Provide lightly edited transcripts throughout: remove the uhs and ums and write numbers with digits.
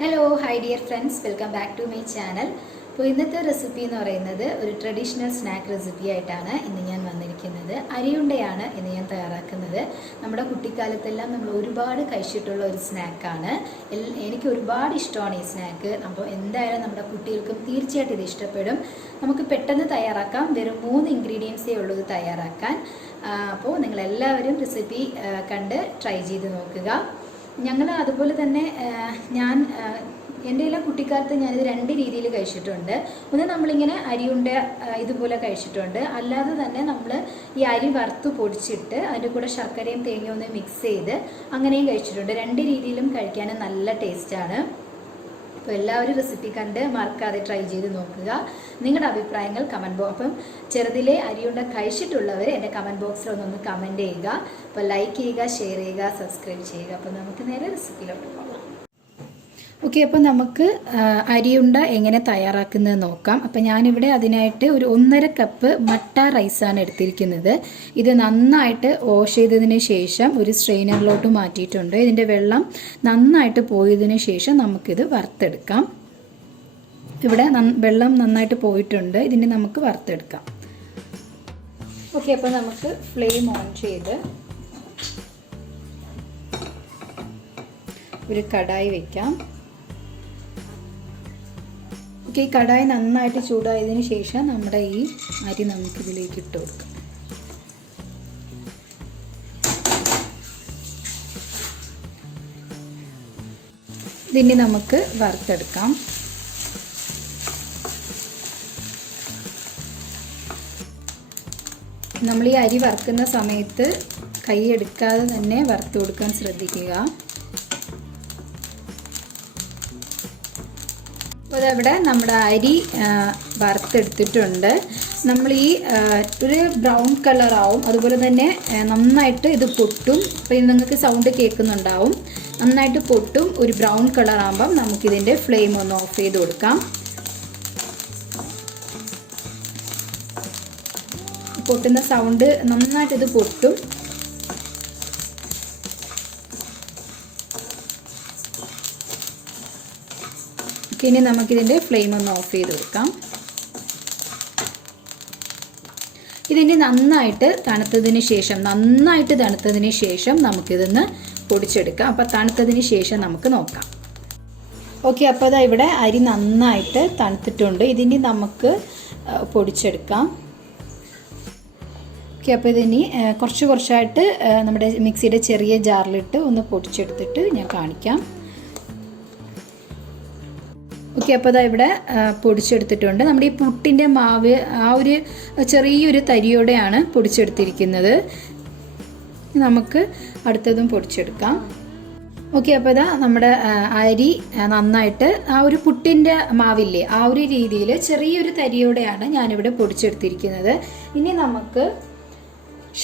Hello, hi dear friends, welcome back to my channel. അപ്പോൾ ഇന്നത്തെ recipe എന്ന് പറയുന്നത് ഒരു ട്രഡീഷണൽ സ്നാക്ക് റെസിപ്പി ആയിട്ടാണ് ഇന്ന് ഞാൻ വന്നിരിക്കുന്നത്. അരിയുണ്ടയാണ് ഇന്ന് ഞാൻ തയ്യാറാക്കുന്നത്. നമ്മുടെ കുട്ടിക്കാലത്തെല്ലാം നമ്മൾ ഒരുപാട് കഴിച്ചിട്ടുള്ള ഒരു സ്നാക്കാണ്. എനിക്ക് ഒരുപാട് ഇഷ്ടമാണ് ഈ സ്നാക്ക്. അപ്പോൾ എന്തായാലും നമ്മുടെ കുട്ടികൾക്കും തീർച്ചയായിട്ടും ഇത് ഇഷ്ടപ്പെടും. നമുക്ക് പെട്ടെന്ന് തയ്യാറാക്കാം. വെറും 3 ഇൻഗ്രീഡിയൻസേ ഉള്ളൂ ഇത് തയ്യാറാക്കാൻ. അപ്പോൾ നിങ്ങളെല്ലാവരും റെസിപ്പി കണ്ട് ട്രൈ ചെയ്ത് നോക്കുക. ഞങ്ങൾ അതുപോലെ തന്നെ എൻ്റെ എല്ലാം കുട്ടിക്കാലത്ത് ഞാനിത് 2 രീതിയിൽ കഴിച്ചിട്ടുണ്ട്. ഒന്ന് നമ്മളിങ്ങനെ അരിയുണ്ട ഇതുപോലെ കഴിച്ചിട്ടുണ്ട്. അല്ലാതെ തന്നെ നമ്മൾ ഈ അരി വറുത്ത് പൊടിച്ചിട്ട് അതിൻ്റെ കൂടെ ശർക്കരയും തേങ്ങയും ഒന്ന് മിക്സ് ചെയ്ത് അങ്ങനെയും കഴിച്ചിട്ടുണ്ട്. 2 രീതിയിലും കഴിക്കാൻ നല്ല ടേസ്റ്റാണ്. അപ്പോൾ എല്ലാവരും റെസിപ്പി കണ്ട് മറക്കാതെ ട്രൈ ചെയ്ത് നോക്കുക. നിങ്ങളുടെ അഭിപ്രായങ്ങൾ കമൻറ്റ് ബോക്സ് അപ്പം ചെറുതിലെ അരിയുണ്ട കഴിച്ചിട്ടുള്ളവർ എൻ്റെ കമൻറ്റ് ബോക്സിൽ ഒന്ന് കമൻറ്റ് ചെയ്യുക. അപ്പോൾ ലൈക്ക് ചെയ്യുക, ഷെയർ ചെയ്യുക, സബ്സ്ക്രൈബ് ചെയ്യുക. അപ്പോൾ നമുക്ക് നേരെ റെസിപ്പിയിലോട്ട് പോകാം. ഓക്കെ, അപ്പോൾ നമുക്ക് അരിയുണ്ട എങ്ങനെ തയ്യാറാക്കുന്നത് നോക്കാം. അപ്പോൾ ഞാനിവിടെ അതിനായിട്ട് ഒരു 1.5 കപ്പ് മട്ട റൈസാണ് എടുത്തിരിക്കുന്നത്. ഇത് നന്നായിട്ട് വാഷ് ചെയ്തതിന് ശേഷം ഒരു സ്ട്രെയിനറിലോട്ട് മാറ്റിയിട്ടുണ്ട്. ഇതിൻ്റെ വെള്ളം നന്നായിട്ട് പോയതിന് ശേഷം നമുക്കിത് വറുത്തെടുക്കാം. ഇവിടെ വെള്ളം നന്നായിട്ട് പോയിട്ടുണ്ട്. ഇതിനെ നമുക്ക് വറുത്തെടുക്കാം. ഓക്കെ, അപ്പോൾ നമുക്ക് ഫ്ലെയിം ഓൺ ചെയ്ത് ഒരു കടായി വയ്ക്കാം. ഓക്കെ, ഈ കടായി നന്നായിട്ട് ചൂടായതിനു ശേഷം നമ്മുടെ ഈ അരി നമുക്കിതിലേക്ക് ഇട്ട് കൊടുക്കാം. ഇതിനെ നമുക്ക് വറുത്തെടുക്കാം. നമ്മൾ ഈ അരി വറുക്കുന്ന സമയത്ത് കൈ എടുക്കാതെ തന്നെ വറുത്ത് കൊടുക്കാൻ ശ്രദ്ധിക്കുക. അപ്പോൾ അതവിടെ നമ്മുടെ അരി വറുത്തെടുത്തിട്ടുണ്ട്. നമ്മൾ ഈ ഒരു ബ്രൗൺ കളറാവും. അതുപോലെ തന്നെ നന്നായിട്ട് ഇത് പൊട്ടും. അപ്പോൾ ഇത് നിങ്ങൾക്ക് സൗണ്ട് കേൾക്കുന്നുണ്ടാവും. നന്നായിട്ട് പൊട്ടും. ഒരു ബ്രൗൺ കളറാകുമ്പം നമുക്കിതിൻ്റെ ഫ്ലെയിം ഒന്ന് ഓഫ് ചെയ്ത് കൊടുക്കാം. പൊട്ടുന്ന സൗണ്ട് നന്നായിട്ട് ഇത് പൊട്ടും. ഇനി നമുക്കിതിൻ്റെ ഫ്ലെയിം ഒന്ന് ഓഫ് ചെയ്ത് കൊടുക്കാം. ഇതിന് നന്നായിട്ട് തണുത്തതിന് ശേഷം നമുക്കിതൊന്ന് പൊടിച്ചെടുക്കാം. അപ്പോൾ തണുത്തതിന് ശേഷം നമുക്ക് നോക്കാം. ഓക്കെ, അപ്പോൾ അതാ ഇവിടെ അരി നന്നായിട്ട് തണുത്തിട്ടുണ്ട്. ഇതിന് നമുക്ക് പൊടിച്ചെടുക്കാം. ഓക്കെ, അപ്പോൾ ഇതിനി കുറച്ചായിട്ട് നമ്മുടെ മിക്സിയുടെ ചെറിയ ജാറിലിട്ട് ഒന്ന് പൊടിച്ചെടുത്തിട്ട് ഞാൻ കാണിക്കാം. ഓക്കെ, അപ്പോൾ അതാ ഇവിടെ പൊടിച്ചെടുത്തിട്ടുണ്ട്. നമ്മുടെ ഈ പുട്ടിൻ്റെ മാവ് ആ ഒരു ചെറിയൊരു തരിയോടെയാണ് പൊടിച്ചെടുത്തിരിക്കുന്നത്. നമുക്ക് അടുത്തതും പൊടിച്ചെടുക്കാം. ഓക്കെ, അപ്പോൾ ഇതാ നമ്മുടെ അരി നന്നായിട്ട് ആ ഒരു പുട്ടിൻ്റെ മാവില്ലേ ആ ഒരു രീതിയിൽ ചെറിയൊരു തരിയോടെയാണ് ഞാനിവിടെ പൊടിച്ചെടുത്തിരിക്കുന്നത്. ഇനി നമുക്ക്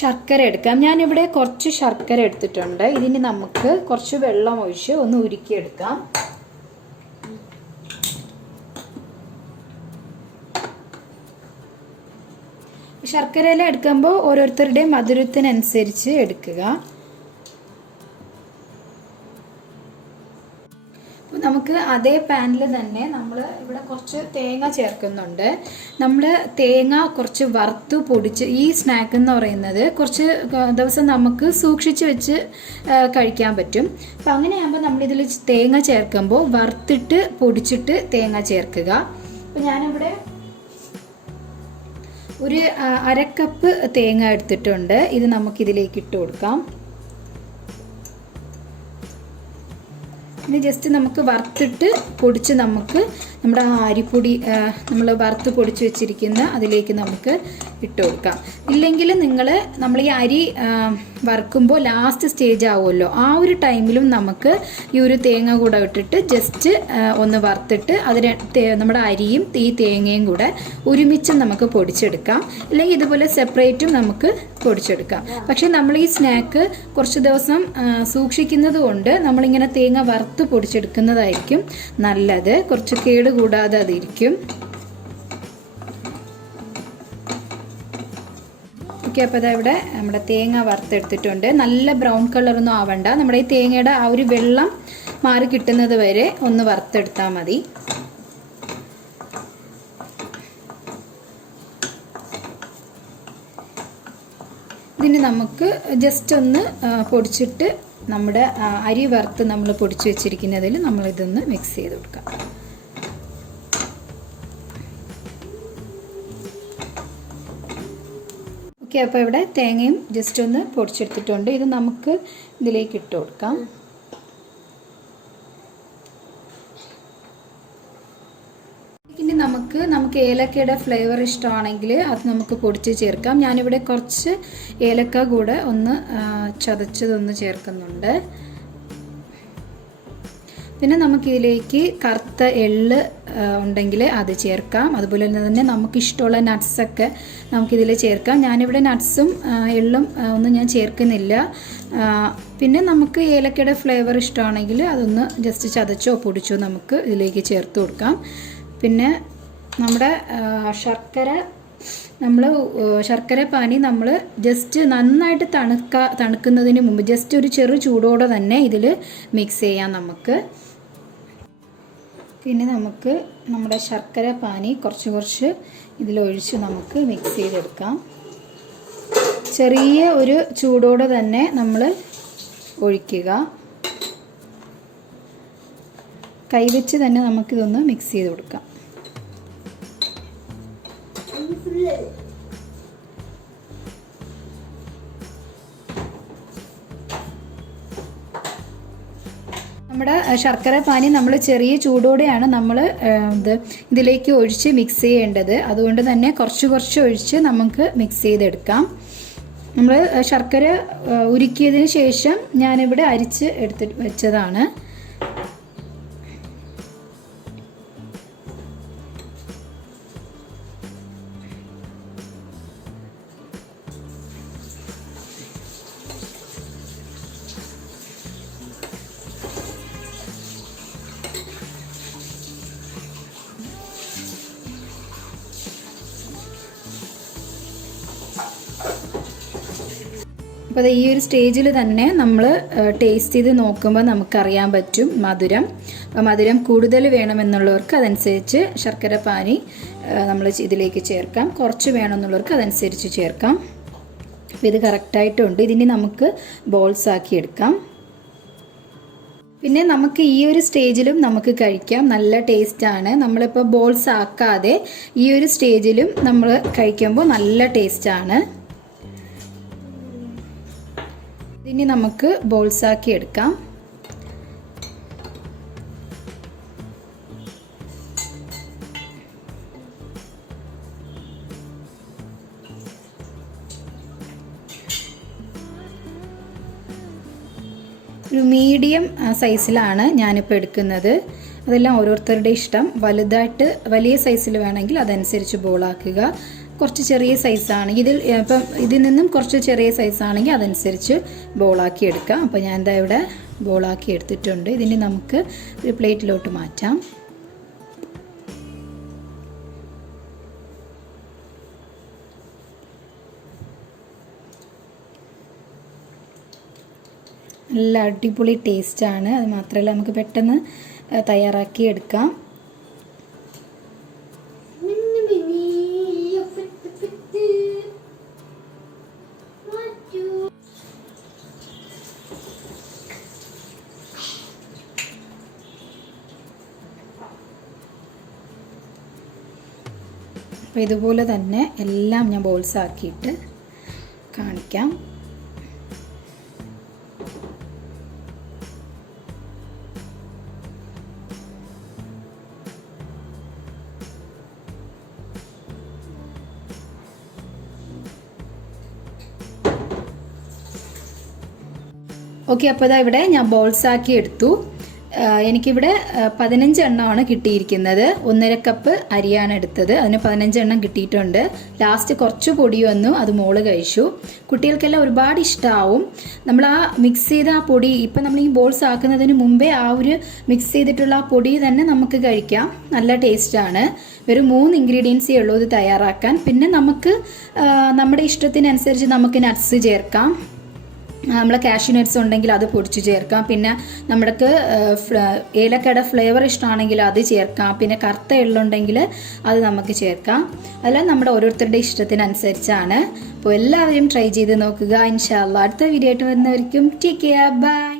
ശർക്കര എടുക്കാം. ഞാനിവിടെ കുറച്ച് ശർക്കര എടുത്തിട്ടുണ്ട്. ഇതിന് നമുക്ക് കുറച്ച് വെള്ളം ഒഴിച്ച് ഒന്ന് ഉരുക്കിയെടുക്കാം. ശർക്കരയില എടുക്കുമ്പോൾ ഓരോരുത്തരുടെയും മധുരത്തിനനുസരിച്ച് എടുക്കുക. നമുക്ക് അതേ പാനിൽ തന്നെ നമ്മൾ ഇവിടെ കുറച്ച് തേങ്ങ ചേർക്കുന്നുണ്ട്. നമ്മൾ തേങ്ങ കുറച്ച് വറുത്ത് പൊടിച്ച് ഈ സ്നാക്ക് എന്ന് പറയുന്നത് കുറച്ച് ദിവസം നമുക്ക് സൂക്ഷിച്ച് വെച്ച് കഴിക്കാൻ പറ്റും. അപ്പം അങ്ങനെയാകുമ്പോൾ നമ്മളിതിൽ തേങ്ങ ചേർക്കുമ്പോൾ വറുത്തിട്ട് പൊടിച്ചിട്ട് തേങ്ങ ചേർക്കുക. അപ്പം ഞാനിവിടെ ഒരു 1/2 കപ്പ് തേങ്ങ എടുത്തിട്ടുണ്ട്. ഇത് നമുക്കിതിലേക്ക് ഇട്ട് കൊടുക്കാം. ഇനി ജസ്റ്റ് നമുക്ക് വറുത്തിട്ട് പൊടിച്ച് നമുക്ക് നമ്മുടെ അരിപ്പൊടി നമ്മൾ വറുത്ത് പൊടിച്ച് വെച്ചിരിക്കുന്ന അതിലേക്ക് നമുക്ക് ഇട്ട് കൊടുക്കാം. ഇല്ലെങ്കിൽ നമ്മൾ ഈ അരി വറുക്കുമ്പോൾ ലാസ്റ്റ് സ്റ്റേജ് ആവുമല്ലോ, ആ ഒരു ടൈമിലും നമുക്ക് ഈ ഒരു തേങ്ങ കൂടെ ഇട്ടിട്ട് ജസ്റ്റ് ഒന്ന് വറുത്തിട്ട് അതിന് നമ്മുടെ അരിയും ഈ തേങ്ങയും കൂടെ ഒരുമിച്ച് നമുക്ക് പൊടിച്ചെടുക്കാം. അല്ലെങ്കിൽ ഇതുപോലെ സെപ്പറേറ്റും നമുക്ക് പൊടിച്ചെടുക്കാം. പക്ഷേ നമ്മൾ ഈ സ്നാക്ക് കുറച്ച് ദിവസം സൂക്ഷിക്കുന്നത് കൊണ്ട് നമ്മളിങ്ങനെ തേങ്ങ വറുത്ത് പൊടിച്ചെടുക്കുന്നതായിരിക്കും നല്ലത്. കുറച്ച് കേട് കൂടാതെ അതിരിക്കും. ഓക്കെ, അപ്പോൾ ഇവിടെ നമ്മുടെ തേങ്ങ വറുത്തെടുത്തിട്ടുണ്ട്. നല്ല ബ്രൗൺ കളറൊന്നും ആവണ്ട. നമ്മുടെ ഈ തേങ്ങയുടെ ആ ഒരു വെള്ളം മാറി കിട്ടുന്നത് വരെ ഒന്ന് വറുത്തെടുത്താൽ മതി. ഇതിന് നമുക്ക് ജസ്റ്റ് ഒന്ന് പൊടിച്ചിട്ട് നമ്മുടെ അരി വറുത്ത് നമ്മൾ പൊടിച്ച് വെച്ചിരിക്കുന്നതിൽ നമ്മളിതൊന്ന് മിക്സ് ചെയ്ത് കൊടുക്കാം. ഓക്കെ, അപ്പോൾ ഇവിടെ തേങ്ങയും ജസ്റ്റ് ഒന്ന് പൊടിച്ചെടുത്തിട്ടുണ്ട്. ഇത് നമുക്ക് ഇതിലേക്ക് ഇട്ട് കൊടുക്കാം. ഇനി നമുക്ക് ഏലക്കയുടെ ഫ്ലേവർ ഇഷ്ടമാണെങ്കിൽ അത് നമുക്ക് പൊടിച്ച് ചേർക്കാം. ഞാനിവിടെ കുറച്ച് ഏലക്ക കൂടെ ഒന്ന് ചതച്ചതൊന്ന് ചേർക്കുന്നുണ്ട്. പിന്നെ നമുക്കിതിലേക്ക് കറുത്ത എള്ള് ഉണ്ടെങ്കിൽ അത് ചേർക്കാം. അതുപോലെ തന്നെ നമുക്കിഷ്ടമുള്ള നട്ട്സൊക്കെ നമുക്കിതിൽ ചേർക്കാം. ഞാനിവിടെ നട്ട്സും എള്ളും ഒന്നും ഞാൻ ചേർക്കുന്നില്ല. പിന്നെ നമുക്ക് ഏലക്കയുടെ ഫ്ലേവർ ഇഷ്ടമാണെങ്കിൽ അതൊന്ന് ജസ്റ്റ് ചതച്ചോ പൊടിച്ചോ നമുക്ക് ഇതിലേക്ക് ചേർത്ത് കൊടുക്കാം. പിന്നെ നമ്മുടെ ശർക്കര പാനി നമ്മൾ ജസ്റ്റ് നന്നായിട്ട് തണുക്കുന്നതിന് മുമ്പ് ജസ്റ്റ് ഒരു ചെറു ചൂടോടെ തന്നെ ഇതിൽ മിക്സ് ചെയ്യാം നമുക്ക്. പിന്നെ നമുക്ക് നമ്മുടെ ശർക്കര പാനി കുറച്ച് ഇതിലൊഴിച്ച് നമുക്ക് മിക്സ് ചെയ്തെടുക്കാം. ചെറിയ ഒരു ചൂടോടെ തന്നെ നമ്മൾ ഒഴിക്കുക. കൈവച്ച് തന്നെ നമുക്കിതൊന്ന് മിക്സ് ചെയ്ത് കൊടുക്കാം. നമ്മുടെ ശർക്കര പാനി നമ്മൾ ചെറിയ ചൂടോടെയാണ് നമ്മൾ ഇതിലേക്ക് ഒഴിച്ച് മിക്സ് ചെയ്യേണ്ടത്. അതുകൊണ്ട് തന്നെ കുറച്ച് ഒഴിച്ച് നമുക്ക് മിക്സ് ചെയ്തെടുക്കാം. നമ്മൾ ശർക്കര ഉരുക്കിയതിന് ശേഷം ഞാനിവിടെ അരിച്ച് എടുത്ത് വെച്ചതാണ്. അപ്പോൾ ഈ ഒരു സ്റ്റേജിൽ തന്നെ നമ്മൾ ടേസ്റ്റ് ചെയ്ത് നോക്കുമ്പോൾ നമുക്കറിയാൻ പറ്റും മധുരം. അപ്പോൾ മധുരം കൂടുതൽ വേണമെന്നുള്ളവർക്ക് അതനുസരിച്ച് ശർക്കര പാനി നമ്മൾ ഇതിലേക്ക് ചേർക്കാം. കുറച്ച് വേണമെന്നുള്ളവർക്ക് അതനുസരിച്ച് ചേർക്കാം. അപ്പോൾ ഇത് കറക്റ്റായിട്ടുണ്ട്. ഇതിന് നമുക്ക് ബോൾസ് ആക്കി എടുക്കാം. പിന്നെ നമുക്ക് ഈ ഒരു സ്റ്റേജിലും നമുക്ക് കഴിക്കാം. നല്ല ടേസ്റ്റാണ്. നമ്മളിപ്പോൾ ബോൾസ് ആക്കാതെ ഈ ഒരു സ്റ്റേജിലും നമ്മൾ കഴിക്കുമ്പോൾ നല്ല ടേസ്റ്റാണ്. ഇനി നമുക്ക് ബോൾസ് ആക്കി എടുക്കാം. ഒരു മീഡിയം സൈസിലാണ് ഞാനിപ്പോൾ എടുക്കുന്നത്. അതെല്ലാം ഓരോരുത്തരുടെ ഇഷ്ടം. വലിയ സൈസിൽ വേണമെങ്കിൽ അതനുസരിച്ച് ബോളാക്കുക. കുറച്ച് ചെറിയ സൈസാണ് ഇപ്പം ഇതിൽ നിന്നും കുറച്ച് ചെറിയ സൈസാണെങ്കിൽ അതനുസരിച്ച് ബോളാക്കി എടുക്കാം. അപ്പോൾ ഞാൻ എന്താ ഇവിടെ ബോളാക്കി എടുത്തിട്ടുണ്ട്. ഇതിന് നമുക്ക് ഒരു പ്ലേറ്റിലോട്ട് മാറ്റാം. നല്ല അടിപൊളി ടേസ്റ്റാണ്. അത് മാത്രമല്ല നമുക്ക് പെട്ടെന്ന് തയ്യാറാക്കി എടുക്കാം. അപ്പോൾ ഇതുപോലെ തന്നെ എല്ലാം ഞാൻ ബോൾസ് ആക്കിയിട്ട് കാണിക്കാം. ഓക്കെ, അപ്പോൾ ഇതാ ഇവിടെ ഞാൻ ബോൾസ് ആക്കി എടുത്തു. എനിക്കിവിടെ 15 എണ്ണമാണ് കിട്ടിയിരിക്കുന്നത്. 1.5 കപ്പ് അരിയാണ് എടുത്തത്. അതിന് 15 എണ്ണം കിട്ടിയിട്ടുണ്ട്. ലാസ്റ്റ് കുറച്ച് പൊടി വന്നു, അത് മോള് കഴിച്ചു. കുട്ടികൾക്കെല്ലാം ഒരുപാട് ഇഷ്ടമാവും. നമ്മൾ ആ മിക്സ് ചെയ്ത ആ പൊടി ഇപ്പം നമ്മൾ ഈ ബോൾസ് ആക്കുന്നതിന് മുമ്പേ ആ ഒരു മിക്സ് ചെയ്തിട്ടുള്ള ആ പൊടി തന്നെ നമുക്ക് കഴിക്കാം. നല്ല ടേസ്റ്റാണ്. വെറും 3 ഇൻഗ്രീഡിയൻസേ ഉള്ളൂ ഇത് തയ്യാറാക്കാൻ. പിന്നെ നമുക്ക് നമ്മുടെ ഇഷ്ടത്തിനനുസരിച്ച് നമുക്ക് നട്ട്സ് ചേർക്കാം. നമ്മൾ കാഷ്യൂ നട്ട്സ് ഉണ്ടെങ്കിൽ അത് പൊടിച്ച് ചേർക്കാം. പിന്നെ നമ്മൾക്ക് ഏലക്കയുടെ ഫ്ലേവർ ഇഷ്ടമാണെങ്കിൽ അത് ചേർക്കാം. പിന്നെ കറുത്ത എള്ളുണ്ടെങ്കിൽ അത് നമുക്ക് ചേർക്കാം. അതെല്ലാം നമ്മുടെ ഓരോരുത്തരുടെ ഇഷ്ടത്തിനനുസരിച്ചാണ്. അപ്പോൾ എല്ലാവരും ട്രൈ ചെയ്ത് നോക്കുക. ഇൻഷാ അല്ലാഹ് അടുത്ത വീഡിയോ ആയിട്ട് വരുന്നവർക്കും ടേക്ക് കെയർ, ബൈ.